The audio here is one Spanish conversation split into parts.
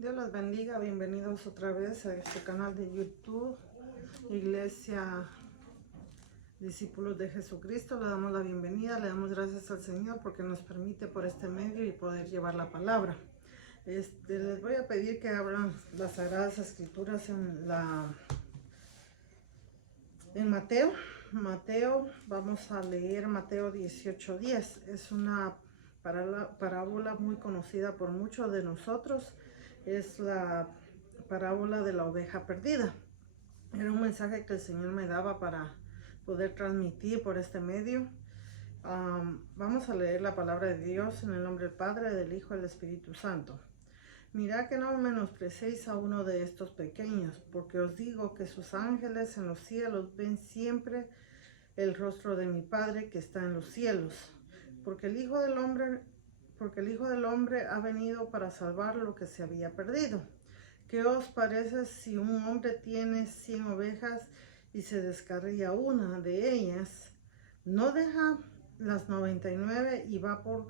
Dios los bendiga, bienvenidos otra vez a este canal de YouTube, Iglesia Discípulos de Jesucristo. Le damos la bienvenida, le damos gracias al Señor porque nos permite por este medio y poder llevar la palabra. Les voy a pedir que abran las Sagradas Escrituras en Mateo. Vamos a leer Mateo 18:10. Es una parábola muy conocida por muchos de nosotros. Es la parábola de la oveja perdida. Era un mensaje que el Señor me daba para poder transmitir por este medio. Vamos a leer la palabra de Dios en el nombre del Padre, del Hijo y del Espíritu Santo. Mirad que no menosprecéis a uno de estos pequeños, porque os digo que sus ángeles en los cielos ven siempre el rostro de mi Padre que está en los cielos. Porque el Hijo del Hombre ha venido para salvar lo que se había perdido. ¿Qué os parece si un hombre tiene 100 ovejas y se descarría una de ellas? ¿No deja las 99 y va por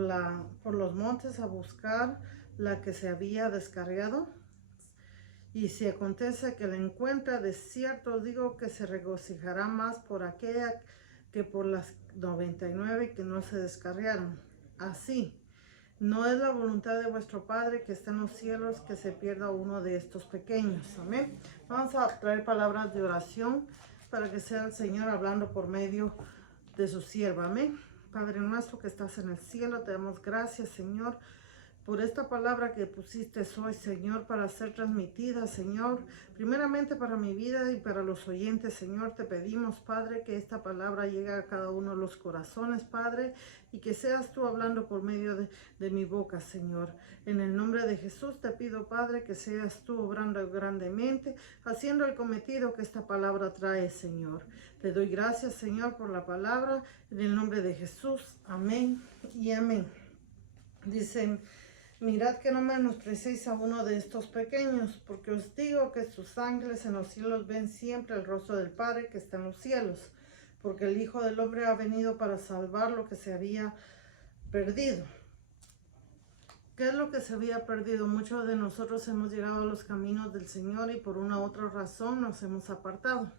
los montes a buscar la que se había descarriado? Y si acontece que la encuentra, de cierto os digo que se regocijará más por aquella que por las 99 que no se descarriaron. Así, no es la voluntad de vuestro Padre que está en los cielos que se pierda uno de estos pequeños. Amén. Vamos a traer palabras de oración para que sea el Señor hablando por medio de su sierva. Amén. Padre nuestro que estás en el cielo, te damos gracias, Señor, por esta palabra que pusiste hoy, Señor, para ser transmitida, Señor, primeramente para mi vida y para los oyentes, Señor. Te pedimos, Padre, que esta palabra llegue a cada uno de los corazones, Padre, y que seas tú hablando por medio de mi boca, Señor. En el nombre de Jesús te pido, Padre, que seas tú obrando grandemente, haciendo el cometido que esta palabra trae, Señor. Te doy gracias, Señor, por la palabra, en el nombre de Jesús. Amén y amén. Dicen: mirad que no menosprecéis a uno de estos pequeños, porque os digo que sus ángeles en los cielos ven siempre el rostro del Padre que está en los cielos, porque el Hijo del Hombre ha venido para salvar lo que se había perdido. ¿Qué es lo que se había perdido? Muchos de nosotros hemos llegado a los caminos del Señor y por una u otra razón nos hemos apartado.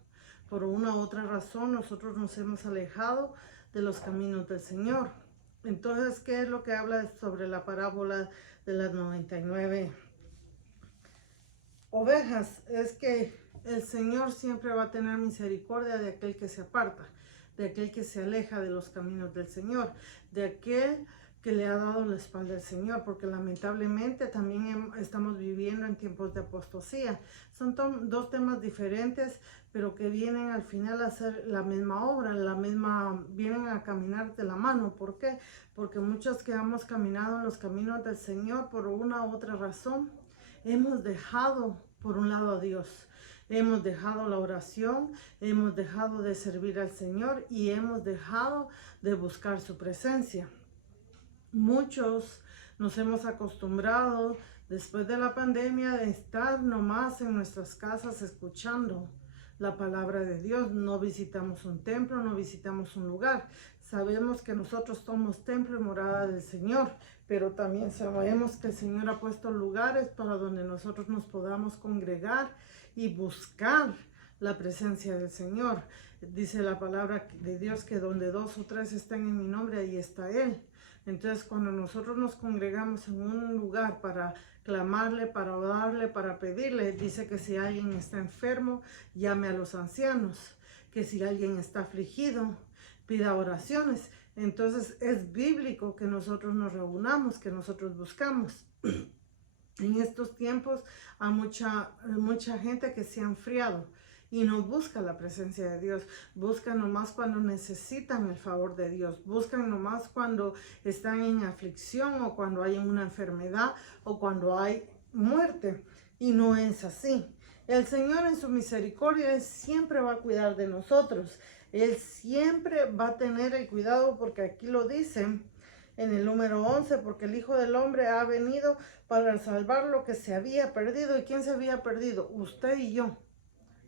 Por una u otra razón nosotros nos hemos alejado de los caminos del Señor. Entonces, ¿qué es lo que habla sobre la parábola de las 99 ovejas? Es que el Señor siempre va a tener misericordia de aquel que se aparta, de aquel que se aleja de los caminos del Señor, de aquel que le ha dado la espalda al Señor, porque lamentablemente también estamos viviendo en tiempos de apostasía. Son dos temas diferentes, pero que vienen al final a hacer la misma obra, vienen a caminar de la mano. ¿Por qué? Porque muchos que hemos caminado en los caminos del Señor por una u otra razón, hemos dejado por un lado a Dios. Hemos dejado la oración, hemos dejado de servir al Señor y hemos dejado de buscar su presencia. Muchos nos hemos acostumbrado después de la pandemia de estar nomás en nuestras casas escuchando la palabra de Dios. No visitamos un templo, no visitamos un lugar. Sabemos que nosotros somos templo y morada del Señor, pero también sabemos que el Señor ha puesto lugares para donde nosotros nos podamos congregar y buscar la presencia del Señor. Dice la palabra de Dios que donde 2 o 3 están en mi nombre, ahí está Él. Entonces, cuando nosotros nos congregamos en un lugar para clamarle, para orarle, para pedirle, dice que si alguien está enfermo, llame a los ancianos, que si alguien está afligido, pida oraciones. Entonces, es bíblico que nosotros nos reunamos, que nosotros buscamos. En estos tiempos hay mucha gente que se ha enfriado y no busca la presencia de Dios. Buscan nomás cuando necesitan el favor de Dios. Buscan nomás cuando están en aflicción o cuando hay una enfermedad o cuando hay muerte. Y no es así. El Señor en su misericordia Él siempre va a cuidar de nosotros. Él siempre va a tener el cuidado, porque aquí lo dice en el número 11, porque el Hijo del Hombre ha venido para salvar lo que se había perdido. ¿Y quién se había perdido? Usted y yo.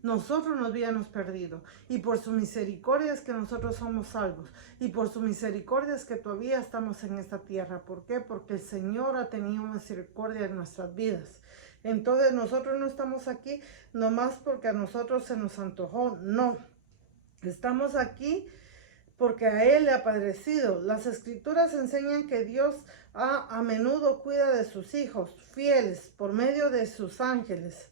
nosotros nos habíamos perdido. Y por su misericordia es que nosotros somos salvos. Y por su misericordia es que todavía estamos en esta tierra. ¿Por qué? Porque el Señor ha tenido misericordia en nuestras vidas. Entonces nosotros no estamos aquí nomás porque a nosotros se nos antojó. No, estamos aquí porque a Él le ha parecido. Las Escrituras enseñan que Dios a menudo cuida de sus hijos fieles por medio de sus ángeles.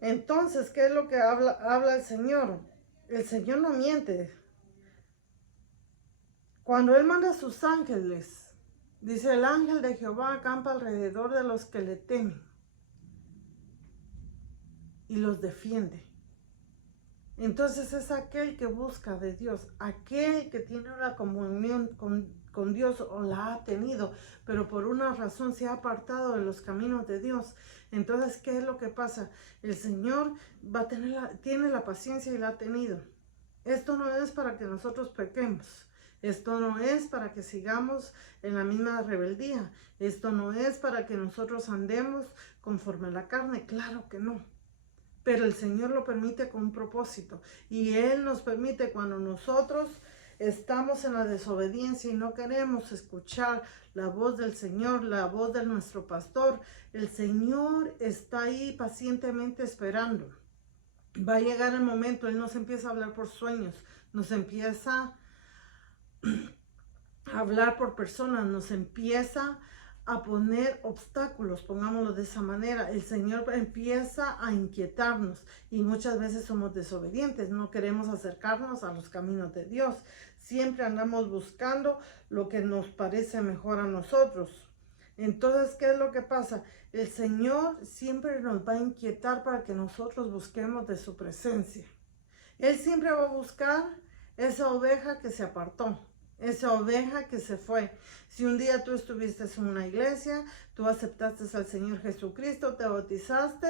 Entonces, ¿qué es lo que habla el Señor? El Señor no miente. Cuando Él manda a sus ángeles, dice: el ángel de Jehová acampa alrededor de los que le temen y los defiende. Entonces es aquel que busca de Dios, aquel que tiene una comunión con Dios o la ha tenido, pero por una razón se ha apartado de los caminos de Dios. Entonces, ¿qué es lo que pasa? El Señor tiene la paciencia y la ha tenido. Esto no es para que nosotros pequemos. Esto no es para que sigamos en la misma rebeldía. Esto no es para que nosotros andemos conforme a la carne. Claro que no. Pero el Señor lo permite con un propósito. Y Él nos permite cuando nosotros estamos en la desobediencia y no queremos escuchar la voz del Señor, la voz de nuestro pastor. El Señor está ahí pacientemente esperando. Va a llegar el momento, Él nos empieza a hablar por sueños, nos empieza a hablar por personas, nos empieza a poner obstáculos, pongámoslo de esa manera. El Señor empieza a inquietarnos y muchas veces somos desobedientes, no queremos acercarnos a los caminos de Dios. Siempre andamos buscando lo que nos parece mejor a nosotros. Entonces, ¿qué es lo que pasa? El Señor siempre nos va a inquietar para que nosotros busquemos de su presencia. Él siempre va a buscar esa oveja que se apartó, esa oveja que se fue. Si un día tú estuviste en una iglesia, tú aceptaste al Señor Jesucristo, te bautizaste,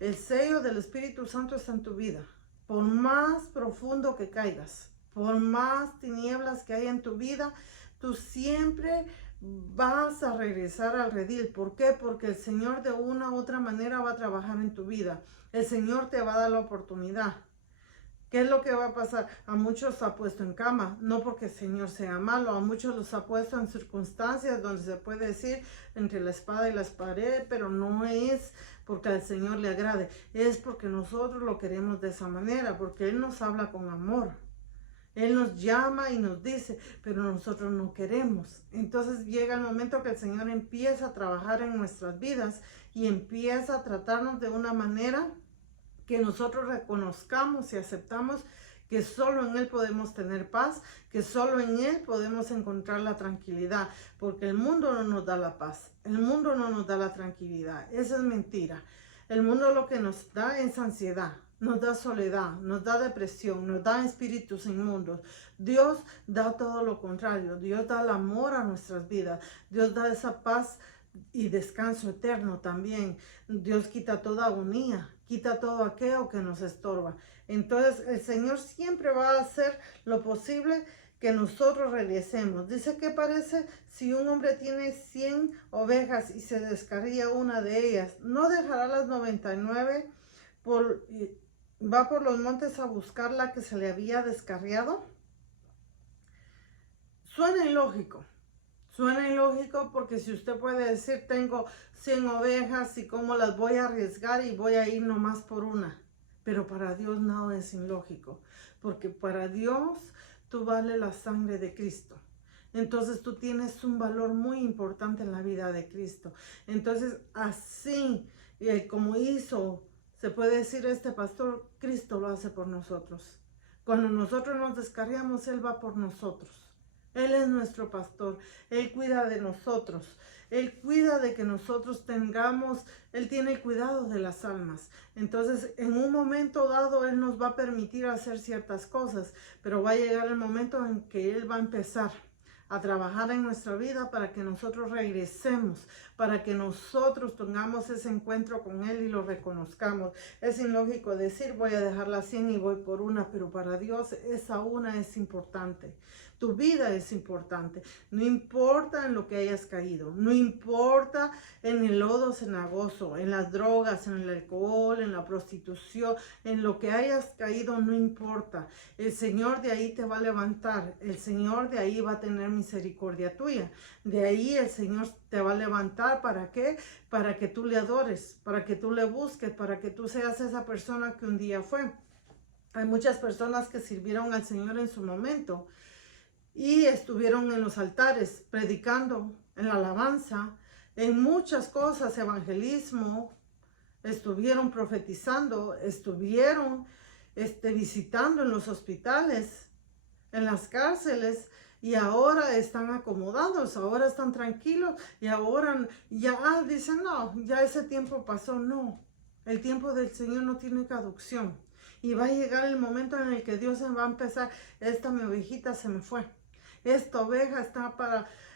el sello del Espíritu Santo está en tu vida. Por más profundo que caigas, por más tinieblas que hay en tu vida, tú siempre vas a regresar al redil. ¿Por qué? Porque el Señor de una u otra manera va a trabajar en tu vida. El Señor te va a dar la oportunidad. ¿Qué es lo que va a pasar? A muchos los ha puesto en cama, no porque el Señor sea malo, a muchos los ha puesto en circunstancias donde se puede decir entre la espada y la pared, pero no es porque al Señor le agrade, es porque nosotros lo queremos de esa manera, porque Él nos habla con amor. Él nos llama y nos dice, pero nosotros no queremos. Entonces llega el momento que el Señor empieza a trabajar en nuestras vidas y empieza a tratarnos de una manera que nosotros reconozcamos y aceptamos que solo en Él podemos tener paz, que solo en Él podemos encontrar la tranquilidad, porque el mundo no nos da la paz, el mundo no nos da la tranquilidad, esa es mentira. El mundo lo que nos da es ansiedad, nos da soledad, nos da depresión, nos da espíritus inmundos. Dios da todo lo contrario, Dios da el amor a nuestras vidas, Dios da esa paz y descanso eterno también. Dios quita toda agonía, quita todo aquello que nos estorba. Entonces el Señor siempre va a hacer lo posible que nosotros regresemos. Dice que parece si un hombre tiene 100 ovejas y se descarría una de ellas, ¿no dejará las 99 va por los montes a buscar la que se le había descarriado? Suena ilógico. Suena ilógico porque si usted puede decir, tengo 100 ovejas y cómo las voy a arriesgar y voy a ir nomás por una. Pero para Dios nada es ilógico, porque para Dios tú vales la sangre de Cristo. Entonces tú tienes un valor muy importante en la vida de Cristo. Entonces así como hizo, se puede decir este pastor, Cristo lo hace por nosotros. Cuando nosotros nos descarriamos, Él va por nosotros. Él es nuestro pastor, Él cuida de nosotros, Él cuida de que nosotros tengamos, Él tiene cuidado de las almas. Entonces, en un momento dado, Él nos va a permitir hacer ciertas cosas, pero va a llegar el momento en que Él va a empezar a trabajar en nuestra vida para que nosotros regresemos, para que nosotros tengamos ese encuentro con Él y lo reconozcamos. Es ilógico decir voy a dejar las 100 y voy por una, pero para Dios esa una es importante. Tu vida es importante. No importa en lo que hayas caído. No importa en el lodo cenagoso, en las drogas, en el alcohol, en la prostitución, en lo que hayas caído, no importa. El Señor de ahí te va a levantar. El Señor de ahí va a tener misericordia tuya. De ahí el Señor te va a levantar. ¿Para qué? Para que tú le adores, para que tú le busques, para que tú seas esa persona que un día fue. Hay muchas personas que sirvieron al Señor en su momento y estuvieron en los altares predicando, en la alabanza, en muchas cosas, evangelismo, estuvieron profetizando, estuvieron visitando en los hospitales, en las cárceles, y ahora están acomodados, ahora están tranquilos, y ahora ya dicen, no, ya ese tiempo pasó. No, el tiempo del Señor no tiene caducción, y va a llegar el momento en el que Dios va a empezar, mi ovejita se me fue, esta oveja está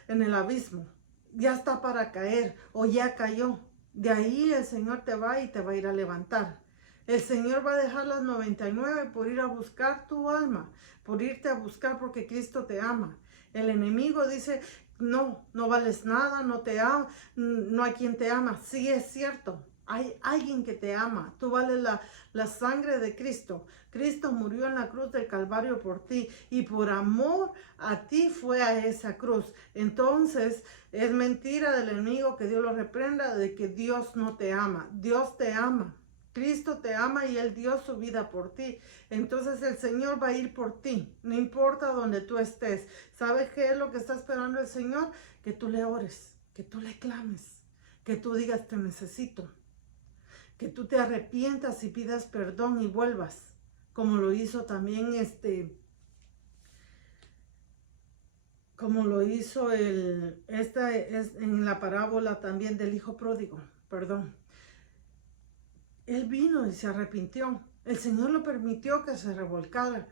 en el abismo, ya está para caer, o ya cayó. De ahí el Señor te va y te va a ir a levantar. El Señor va a dejar las 99 por ir a buscar tu alma, por irte a buscar porque Cristo te ama. El enemigo dice, no, no vales nada, no te ama, no hay quien te ama. Sí, es cierto, hay alguien que te ama. Tú vales la sangre de Cristo. Cristo murió en la cruz del Calvario por ti y por amor a ti fue a esa cruz. Entonces, es mentira del enemigo, que Dios lo reprenda, de que Dios no te ama. Dios te ama. Cristo te ama y Él dio su vida por ti. Entonces el Señor va a ir por ti, no importa donde tú estés. ¿Sabes qué es lo que está esperando el Señor? Que tú le ores, que tú le clames, que tú digas te necesito, que tú te arrepientas y pidas perdón y vuelvas, como lo hizo también como lo hizo esta es en la parábola también del hijo pródigo, perdón. Él vino y se arrepintió. El Señor lo permitió que se revolcara.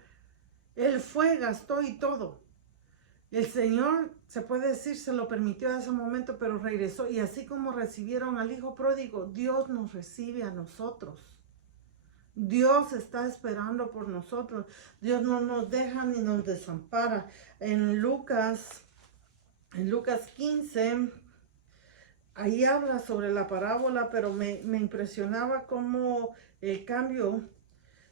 Él fue, gastó y todo. El Señor, se puede decir, se lo permitió en ese momento, pero regresó. Y así como recibieron al hijo pródigo, Dios nos recibe a nosotros. Dios está esperando por nosotros. Dios no nos deja ni nos desampara. En Lucas 15... ahí habla sobre la parábola, pero me impresionaba cómo el cambio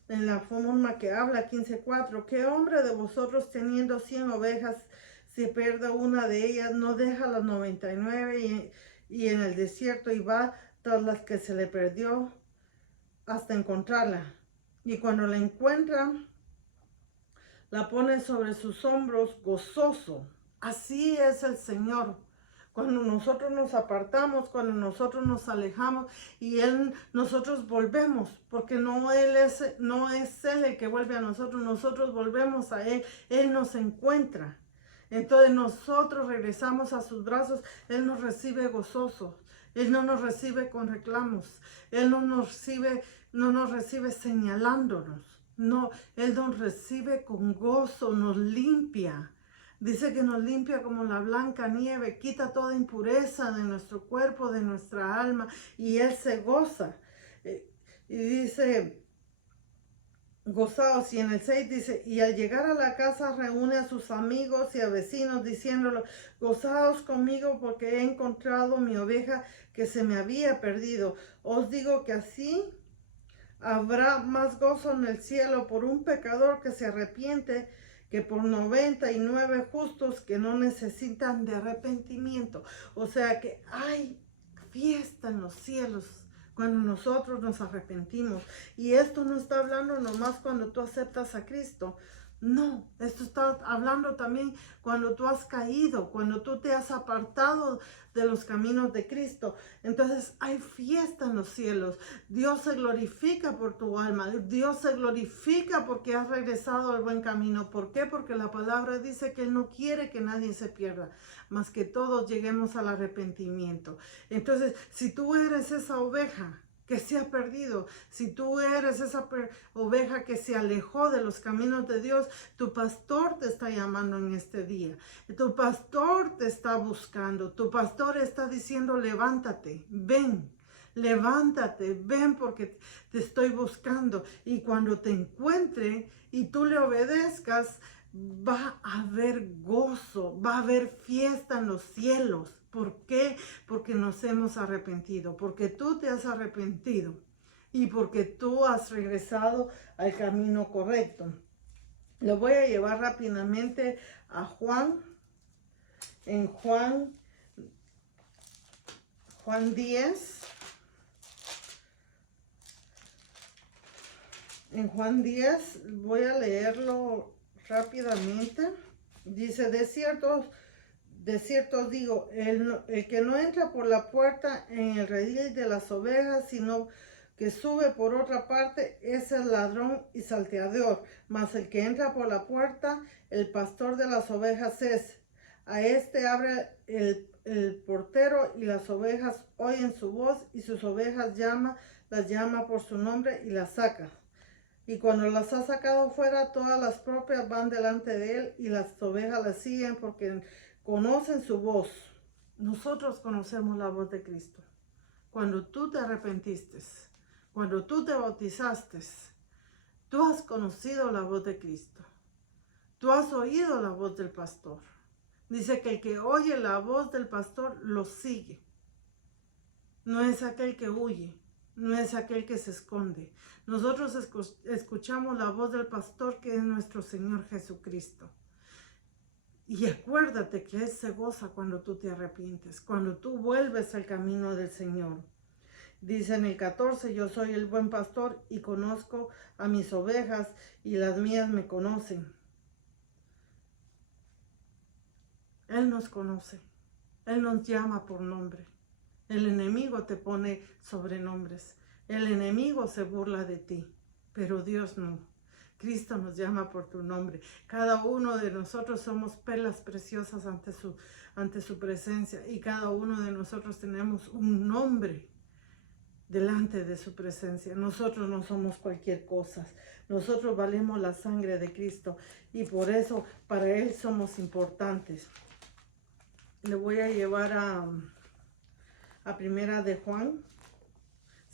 en la forma que habla. 15:4. ¿Qué hombre de vosotros teniendo 100 ovejas, si pierde una de ellas, no deja las 99 y en el desierto y va tras las que se le perdió hasta encontrarla? Y cuando la encuentra, la pone sobre sus hombros gozoso. Así es el Señor. Cuando nosotros nos apartamos, cuando nosotros nos alejamos y nosotros volvemos, porque no es Él el que vuelve a nosotros, nosotros volvemos a Él, Él nos encuentra. Entonces nosotros regresamos a sus brazos, Él nos recibe gozosos, Él no nos recibe con reclamos, Él no nos recibe señalándonos, no, Él nos recibe con gozo, nos limpia. Dice que nos limpia como la blanca nieve, quita toda impureza de nuestro cuerpo, de nuestra alma, y Él se goza. Y dice, gozaos, y en el 6 dice, y al llegar a la casa reúne a sus amigos y a vecinos, diciéndolo, gozaos conmigo porque he encontrado mi oveja que se me había perdido. Os digo que así habrá más gozo en el cielo por un pecador que se arrepiente, que por 99 justos que no necesitan de arrepentimiento. O sea que hay fiesta en los cielos cuando nosotros nos arrepentimos. Y esto no está hablando nomás cuando tú aceptas a Cristo. No, esto está hablando también cuando tú has caído, cuando tú te has apartado de los caminos de Cristo. Entonces hay fiesta en los cielos. Dios se glorifica por tu alma. Dios se glorifica porque has regresado al buen camino. ¿Por qué? Porque la palabra dice que Él no quiere que nadie se pierda, más que todos lleguemos al arrepentimiento. Entonces, si tú eres esa oveja que se ha perdido, si tú eres esa oveja que se alejó de los caminos de Dios, tu pastor te está llamando en este día. Tu pastor te está buscando. Tu pastor está diciendo, levántate, ven. Levántate, ven porque te estoy buscando. Y cuando te encuentre y tú le obedezcas, va a haber gozo, va a haber fiesta en los cielos. ¿Por qué? Porque nos hemos arrepentido, porque tú te has arrepentido y porque tú has regresado al camino correcto. Lo voy a llevar rápidamente a Juan, en Juan 10. En Juan 10, voy a leerlo rápidamente. Dice, de cierto digo, el que no entra por la puerta en el redil de las ovejas, sino que sube por otra parte, es el ladrón y salteador. Mas el que entra por la puerta, el pastor de las ovejas es. A este abre el portero, y las ovejas oyen su voz, y sus ovejas las llama por su nombre y las saca. Y cuando las ha sacado fuera, todas las propias van delante de él, y las ovejas las siguen porque conocen su voz. Nosotros conocemos la voz de Cristo. Cuando tú te arrepentiste, cuando tú te bautizaste, tú has conocido la voz de Cristo. Tú has oído la voz del pastor. Dice que el que oye la voz del pastor lo sigue. No es aquel que huye, no es aquel que se esconde. Nosotros escuchamos la voz del pastor, que es nuestro Señor Jesucristo. Y acuérdate que Él se goza cuando tú te arrepientes, cuando tú vuelves al camino del Señor. Dice en el 14, yo soy el buen pastor y conozco a mis ovejas, y las mías me conocen. Él nos conoce, Él nos llama por nombre. El enemigo te pone sobrenombres. El enemigo se burla de ti, pero Dios no. Cristo nos llama por tu nombre. Cada uno de nosotros somos perlas preciosas ante su presencia, y cada uno de nosotros tenemos un nombre delante de su presencia. Nosotros no somos cualquier cosa. Nosotros valemos la sangre de Cristo, y por eso para Él somos importantes. Le voy a llevar a primera de Juan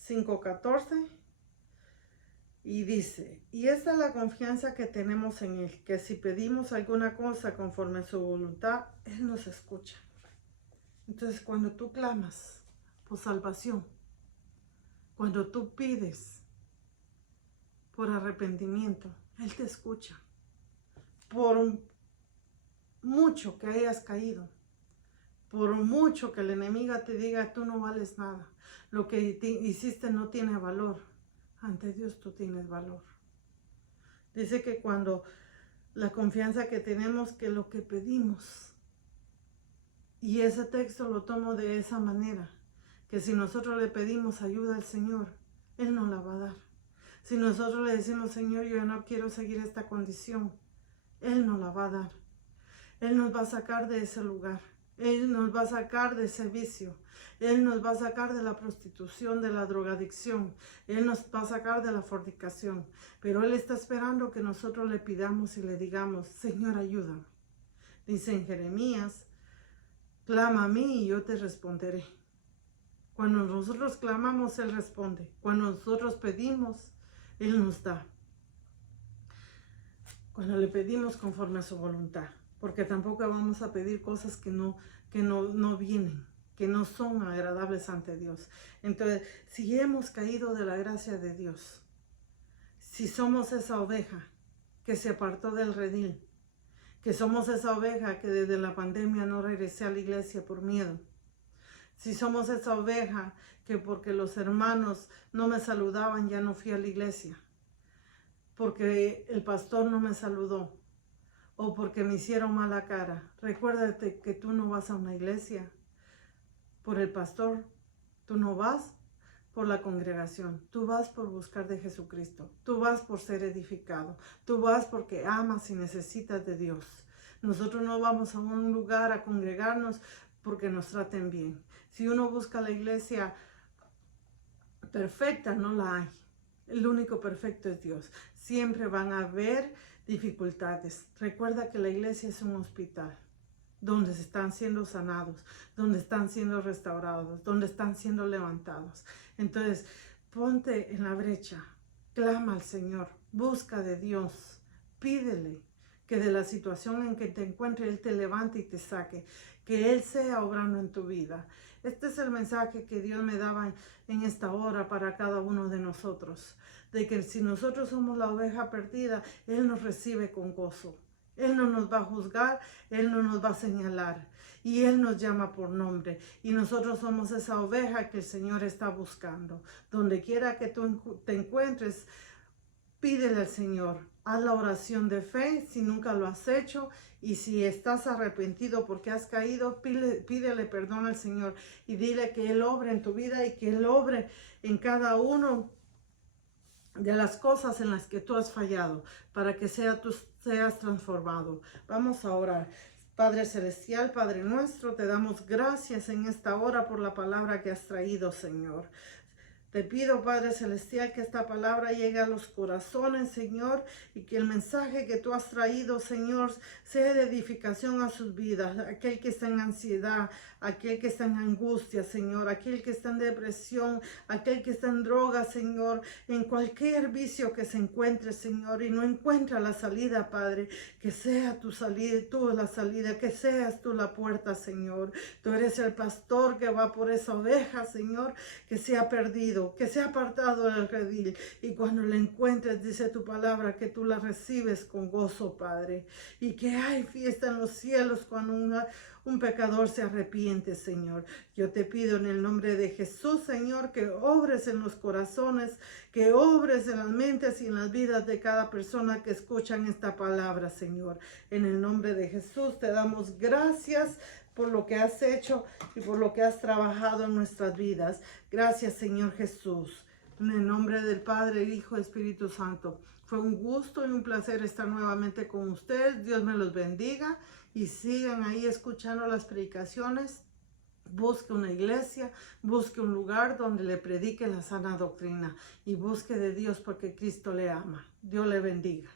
5:14, y dice, y esta es la confianza que tenemos en Él, que si pedimos alguna cosa conforme a su voluntad, Él nos escucha. Entonces, cuando tú clamas por salvación, cuando tú pides por arrepentimiento, Él te escucha. Por mucho que hayas caído, por mucho que el enemigo te diga, tú no vales nada, lo que hiciste no tiene valor, ante Dios tú tienes valor. Dice que cuando la confianza que tenemos, que lo que pedimos, y ese texto lo tomo de esa manera, que si nosotros le pedimos ayuda al Señor, Él nos la va a dar. Si nosotros le decimos, Señor, yo no quiero seguir esta condición, Él nos la va a dar. Él nos va a sacar de ese lugar. Él nos va a sacar de ese vicio. Él nos va a sacar de la prostitución, de la drogadicción. Él nos va a sacar de la fornicación. Pero Él está esperando que nosotros le pidamos y le digamos, Señor, ayúdame. Dice en Jeremías, clama a mí y yo te responderé. Cuando nosotros clamamos, Él responde. Cuando nosotros pedimos, Él nos da. Cuando le pedimos conforme a su voluntad. Porque tampoco vamos a pedir cosas que no vienen, que no son agradables ante Dios. Entonces, si hemos caído de la gracia de Dios, si somos esa oveja que se apartó del redil, que somos esa oveja que desde la pandemia no regresé a la iglesia por miedo, si somos esa oveja que porque los hermanos no me saludaban ya no fui a la iglesia, porque el pastor no me saludó, o porque me hicieron mala cara, recuérdate que tú no vas a una iglesia por el pastor, tú no vas por la congregación, tú vas por buscar de Jesucristo, tú vas por ser edificado, tú vas porque amas y necesitas de Dios. Nosotros no vamos a un lugar a congregarnos porque nos traten bien. Si uno busca la iglesia perfecta, no la hay. El único perfecto es Dios. Siempre van a haber dificultades. Recuerda que la iglesia es un hospital donde se están siendo sanados, donde están siendo restaurados, donde están siendo levantados. Entonces, ponte en la brecha, clama al Señor, busca de Dios, pídele que de la situación en que te encuentres, Él te levante y te saque, que Él sea obrando en tu vida. Este es el mensaje que Dios me daba en esta hora para cada uno de nosotros, de que si nosotros somos la oveja perdida, Él nos recibe con gozo. Él no nos va a juzgar, Él no nos va a señalar y Él nos llama por nombre y nosotros somos esa oveja que el Señor está buscando. Donde quiera que tú te encuentres, pídele al Señor, haz la oración de fe si nunca lo has hecho y si estás arrepentido porque has caído, pídele perdón al Señor y dile que Él obre en tu vida y que Él obre en cada uno de las cosas en las que tú has fallado, para que tú seas transformado. Vamos a orar. Padre Celestial, Padre nuestro, te damos gracias en esta hora por la palabra que has traído, Señor. Te pido, Padre Celestial, que esta palabra llegue a los corazones, Señor, y que el mensaje que tú has traído, Señor, sea de edificación a sus vidas. Aquel que está en ansiedad, aquel que está en angustia, Señor, aquel que está en depresión, aquel que está en droga, Señor, en cualquier vicio que se encuentre, Señor, y no encuentra la salida, Padre, que sea tu salida, tú la salida, que seas tú la puerta, Señor. Tú eres el pastor que va por esa oveja, Señor, que se ha perdido, que se ha apartado del redil, y cuando la encuentres, dice tu palabra, que tú la recibes con gozo, Padre, y que hay fiesta en los cielos cuando un pecador se arrepiente, Señor. Yo te pido en el nombre de Jesús, Señor, que obres en los corazones, que obres en las mentes y en las vidas de cada persona que escuchan esta palabra, Señor. En el nombre de Jesús te damos gracias por lo que has hecho y por lo que has trabajado en nuestras vidas. Gracias, Señor Jesús. En el nombre del Padre, Hijo y Espíritu Santo. Fue un gusto y un placer estar nuevamente con ustedes. Dios me los bendiga y sigan ahí escuchando las predicaciones. Busque una iglesia, busque un lugar donde le predique la sana doctrina y busque de Dios porque Cristo le ama. Dios le bendiga.